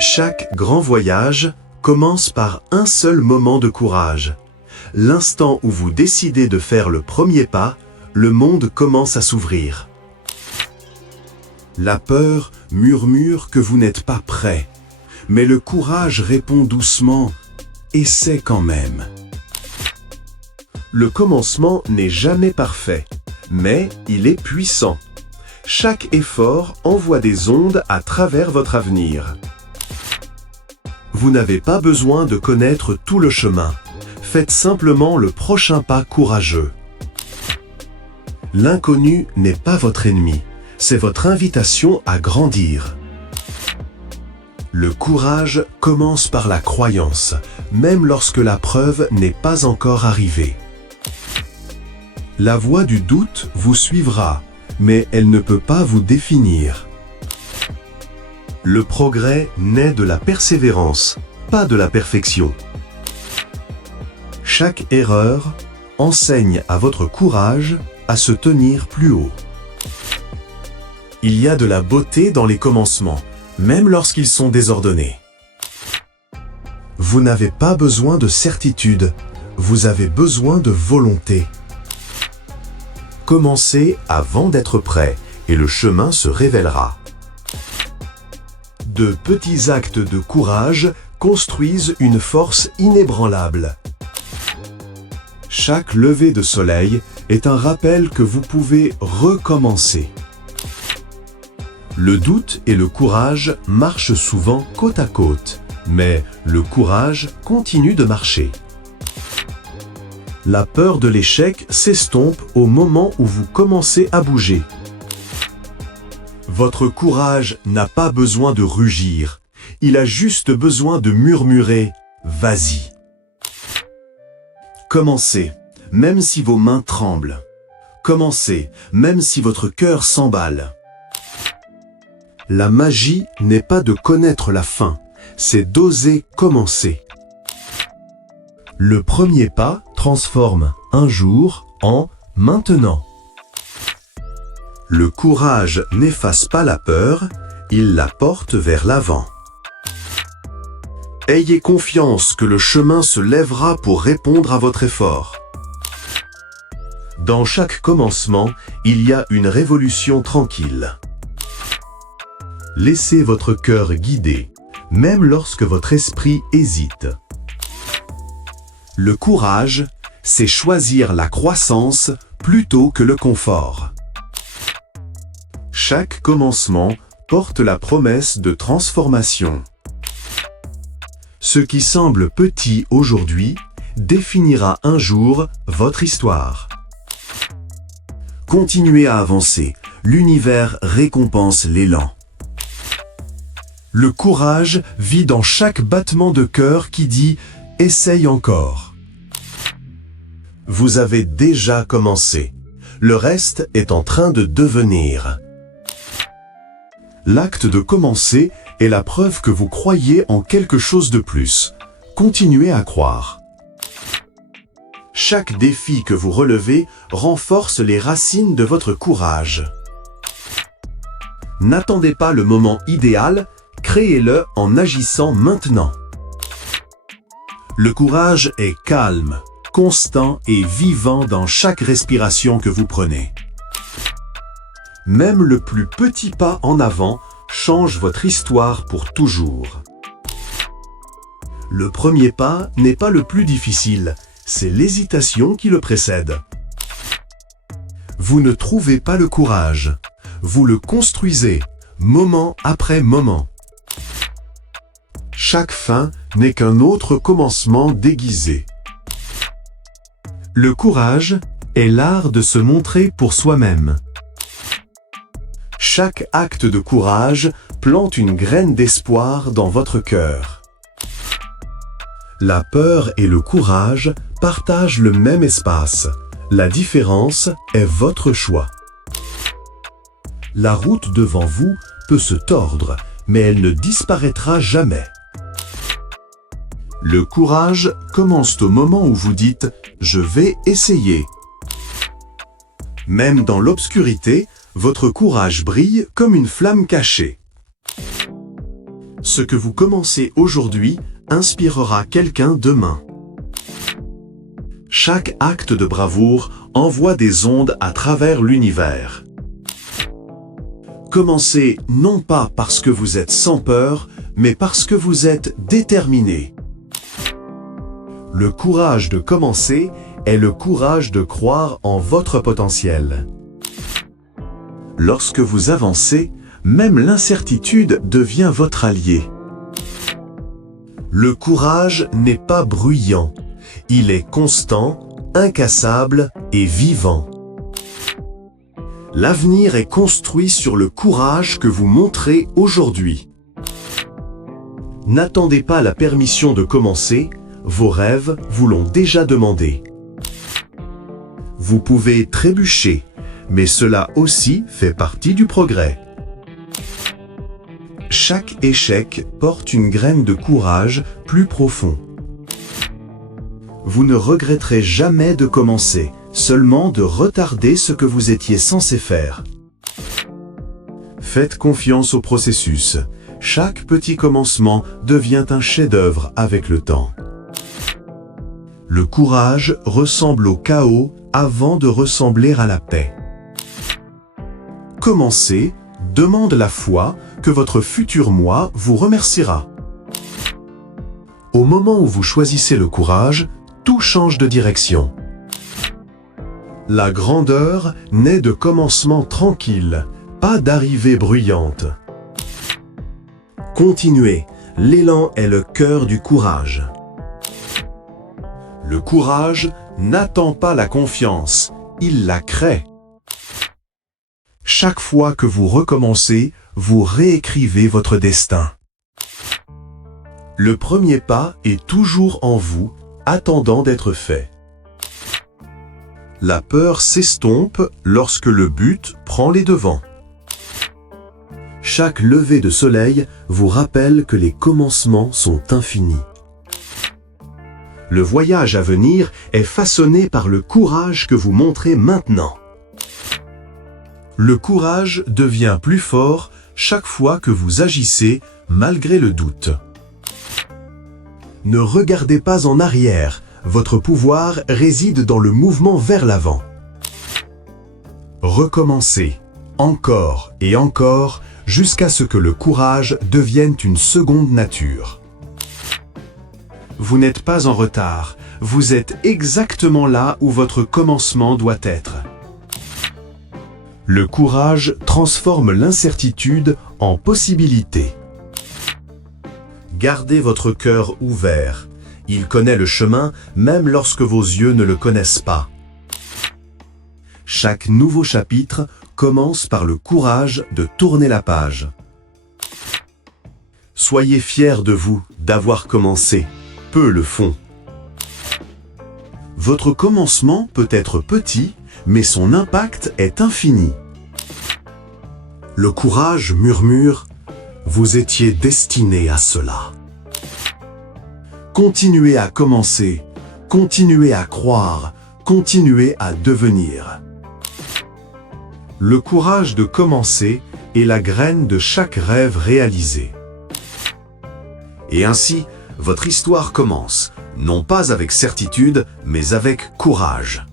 Chaque grand voyage commence par un seul moment de courage. L'instant où vous décidez de faire le premier pas, le monde commence à s'ouvrir. La peur murmure que vous n'êtes pas prêt, mais le courage répond doucement « essaie quand même ». Le commencement n'est jamais parfait, mais il est puissant. Chaque effort envoie des ondes à travers votre avenir. Vous n'avez pas besoin de connaître tout le chemin. Faites simplement le prochain pas courageux. L'inconnu n'est pas votre ennemi, c'est votre invitation à grandir. Le courage commence par la croyance, même lorsque la preuve n'est pas encore arrivée. La voix du doute vous suivra, mais elle ne peut pas vous définir. Le progrès naît de la persévérance, pas de la perfection. Chaque erreur enseigne à votre courage à se tenir plus haut. Il y a de la beauté dans les commencements, même lorsqu'ils sont désordonnés. Vous n'avez pas besoin de certitude, vous avez besoin de volonté. Commencez avant d'être prêt et le chemin se révélera. De petits actes de courage construisent une force inébranlable. Chaque lever de soleil est un rappel que vous pouvez recommencer. Le doute et le courage marchent souvent côte à côte, mais le courage continue de marcher. La peur de l'échec s'estompe au moment où vous commencez à bouger. Votre courage n'a pas besoin de rugir, il a juste besoin de murmurer « Vas-y ». Commencez, même si vos mains tremblent. Commencez, même si votre cœur s'emballe. La magie n'est pas de connaître la fin, c'est d'oser commencer. Le premier pas transforme un jour en maintenant. Le courage n'efface pas la peur, il la porte vers l'avant. Ayez confiance que le chemin se lèvera pour répondre à votre effort. Dans chaque commencement, il y a une révolution tranquille. Laissez votre cœur guider, même lorsque votre esprit hésite. Le courage, c'est choisir la croissance plutôt que le confort. Chaque commencement porte la promesse de transformation. Ce qui semble petit aujourd'hui définira un jour votre histoire. Continuez à avancer, l'univers récompense l'élan. Le courage vit dans chaque battement de cœur qui dit « Essaye encore ». Vous avez déjà commencé. Le reste est en train de devenir. L'acte de commencer est la preuve que vous croyez en quelque chose de plus. Continuez à croire. Chaque défi que vous relevez renforce les racines de votre courage. N'attendez pas le moment idéal, créez-le en agissant maintenant. Le courage est calme, constant et vivant dans chaque respiration que vous prenez. Même le plus petit pas en avant change votre histoire pour toujours. Le premier pas n'est pas le plus difficile, c'est l'hésitation qui le précède. Vous ne trouvez pas le courage, vous le construisez, moment après moment. Chaque fin n'est qu'un autre commencement déguisé. Le courage est l'art de se montrer pour soi-même. Chaque acte de courage plante une graine d'espoir dans votre cœur. La peur et le courage partagent le même espace. La différence est votre choix. La route devant vous peut se tordre, mais elle ne disparaîtra jamais. Le courage commence au moment où vous dites « Je vais essayer ». Même dans l'obscurité, votre courage brille comme une flamme cachée. Ce que vous commencez aujourd'hui inspirera quelqu'un demain. Chaque acte de bravoure envoie des ondes à travers l'univers. Commencez non pas parce que vous êtes sans peur, mais parce que vous êtes déterminé. Le courage de commencer est le courage de croire en votre potentiel. Lorsque vous avancez, même l'incertitude devient votre allié. Le courage n'est pas bruyant, il est constant, incassable et vivant. L'avenir est construit sur le courage que vous montrez aujourd'hui. N'attendez pas la permission de commencer, vos rêves vous l'ont déjà demandé. Vous pouvez trébucher, mais cela aussi fait partie du progrès. Chaque échec porte une graine de courage plus profond. Vous ne regretterez jamais de commencer, seulement de retarder ce que vous étiez censé faire. Faites confiance au processus. Chaque petit commencement devient un chef-d'œuvre avec le temps. Le courage ressemble au chaos avant de ressembler à la paix. Commencez, demande la foi que votre futur moi vous remerciera. Au moment où vous choisissez le courage, tout change de direction. La grandeur naît de commencements tranquilles, pas d'arrivées bruyantes. Continuez, l'élan est le cœur du courage. Le courage n'attend pas la confiance, il la crée. Chaque fois que vous recommencez, vous réécrivez votre destin. Le premier pas est toujours en vous, attendant d'être fait. La peur s'estompe lorsque le but prend les devants. Chaque lever de soleil vous rappelle que les commencements sont infinis. Le voyage à venir est façonné par le courage que vous montrez maintenant. Le courage devient plus fort chaque fois que vous agissez malgré le doute. Ne regardez pas en arrière, votre pouvoir réside dans le mouvement vers l'avant. Recommencez, encore et encore, jusqu'à ce que le courage devienne une seconde nature. Vous n'êtes pas en retard, vous êtes exactement là où votre commencement doit être. Le courage transforme l'incertitude en possibilité. Gardez votre cœur ouvert. Il connaît le chemin même lorsque vos yeux ne le connaissent pas. Chaque nouveau chapitre commence par le courage de tourner la page. Soyez fiers de vous d'avoir commencé. Peu le font. Votre commencement peut être petit, mais son impact est infini. Le courage murmure « Vous étiez destiné à cela ». Continuez à commencer, continuez à croire, continuez à devenir. Le courage de commencer est la graine de chaque rêve réalisé. Et ainsi, votre histoire commence, non pas avec certitude, mais avec courage.